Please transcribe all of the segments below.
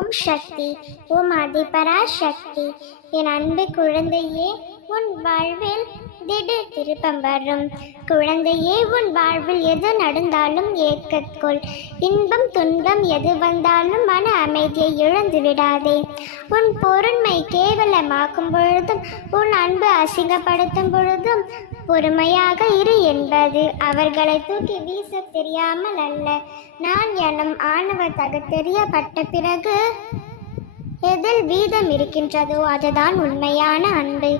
ஓம் சக்தி ஓம் அதிபராசக்தி என் அன்பு குழந்தையே உன் வாழ்வில் திடீர் திருப்பம் வரும் குழந்தையே உன் வாழ்வில் எது நடந்தாலும் ஏற்கற்கொள் இன்பம் துன்பம் எது வந்தாலும் மன அமைதியை இழந்து விடாதே உன் பொருண்மை கேவலமாக்கும் பொழுதும் உன் அன்பு அசிங்கப்படுத்தும் பொழுதும் பொறுமையாக இரு என்பது அவர்களை தூக்கி வீச தெரியாமல் அல்ல. நான் எனும் ஆணவத்தக தெரியப்பட்ட பிறகு எதில் வீதம் இருக்கின்றதோ அதுதான் உண்மையான அன்பு.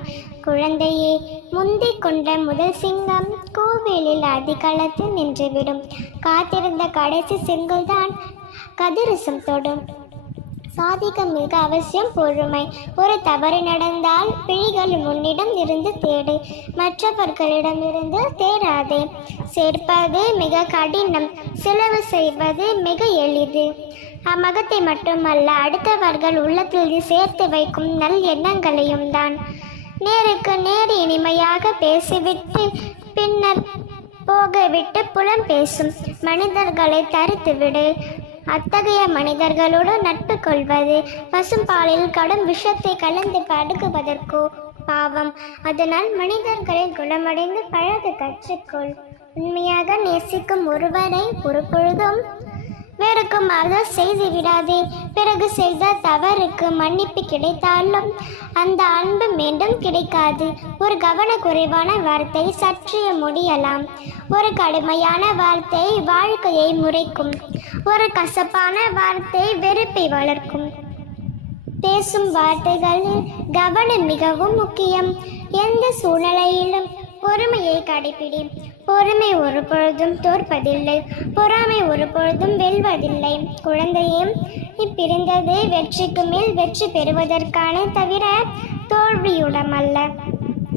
குழந்தையே முந்திக் கொண்ட முதல் சிங்கம் கோவிலில் அதிகளத்து நின்றுவிடும். காத்திருந்த கடைசி சிங்கள்தான் கதிரசம் தொடும். சாதிக்க மிக அவசியம் பொறுமை. ஒரு தவறு நடந்தால் பிழைகள் முன்னிடம் இருந்து தேடு. மற்றவர்களிடமிருந்து தேடாதே. சேர்ப்பது மிக கடினம். செலவு செய்வது மிக எளிது. அம்மகத்தை மட்டுமல்ல அடுத்தவர்கள் உள்ளத்தில் சேர்த்து வைக்கும் நல் எண்ணங்களையும் தான் நேருக்கு நேர் இனிமையாக பேசிவிட்டு பின்னர் போகவிட்டு புலம் பேசும் மனிதர்களை தரித்துவிடு. அத்தகைய மனிதர்களோடு நட்பு கொள்வது பசும்பாலில் கடும் விஷத்தை கலந்து படுக்குவதற்கோ பாவம். அதனால் மனிதர்களை குணமடைந்து பழக கற்றுக்கொள். உண்மையாக நேசிக்கும் ஒருவரை ஒரு பொழுதும் வேறுக்குமாக செய்து விடாதே. பிறகு செய்த தவறுக்கு மன்னிப்பு கிடைத்தாலும் அந்த அன்பு மீண்டும் கிடைக்காது. ஒரு கவனக்குறைவான வார்த்தை சற்றிய முடியலாம். ஒரு கடுமையான வார்த்தை வாழ்க்கையை முறைக்கும். ஒரு கசப்பான வார்த்தை வெறுப்பை வளர்க்கும். பேசும் வார்த்தைகளில் கவனம் மிகவும் முக்கியம். எந்த சூழ்நிலையிலும் பொறுமையை கடைபிடி பொறுமை ஒரு பொழுதும் தோற்பதில்லை. பொறாமை ஒரு பொழுதும் வெல்வதில்லை. குழந்தையே இப்பிரிந்தது வெற்றிக்கு மேல் வெற்றி பெறுவதற்கான தவிர தோல்வியுடமல்ல.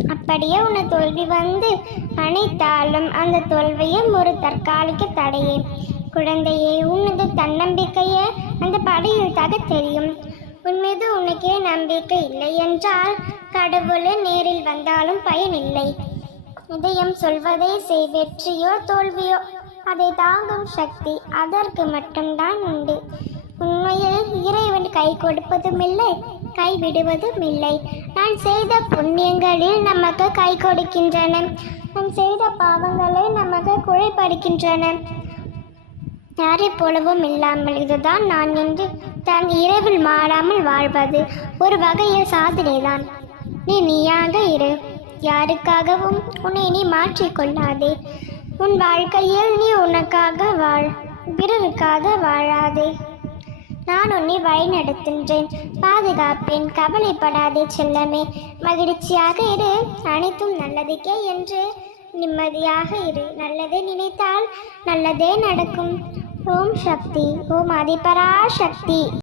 அப்படியே உன தோல்வி வந்து அனைத்தாலும் அந்த தோல்வியும் ஒரு தற்காலிக தடையே. குழந்தையே உனது தன்னம்பிக்கையே அந்த படையில் தெரியும். உன் மீது உனக்கே நம்பிக்கை இல்லை என்றால் கடவுளே நேரில் வந்தாலும் பயனில்லை. இதயம் சொல்வதை செய் வெற்றியோ தோல்வியோ. அதை தாங்கும் சக்தி அதற்கு மட்டும்தான் உண்டு. உண்மையில் இறைவன் கை கொடுப்பதும் இல்லை கை விடுவதும் இல்லை நான் செய்த புண்ணியங்களில் நமக்கு கை கொடுக்கின்றன. நான் செய்த பாவங்களை நமக்கு குழைப்படுகின்றன யாரை போலவும் இல்லாமல் இதுதான் நான் என்று தன் இரவில் மாறாமல் வாழ்வது. ஒரு வகையில் சாதனைதான். நீ நீயாக இரு. யாருக்காகவும் உன்னை நீ மாற்றிக்கொள்ளாதே உன் வாழ்க்கையில் நீ உனக்காக வாழ் பிறருக்காக வாழாதே. நான் உன்னை வழிநடத்துகின்றேன் பாதுகாப்பேன். கவலைப்படாதே செல்லமே. மகிழ்ச்சியாக இரு. அனைத்தும் நல்லதுக்கே என்று நிம்மதியாக இரு. நல்லதே நினைத்தால் நல்லதே நடக்கும். ஓம் சக்தி. ஓம் அதிபரா சக்தி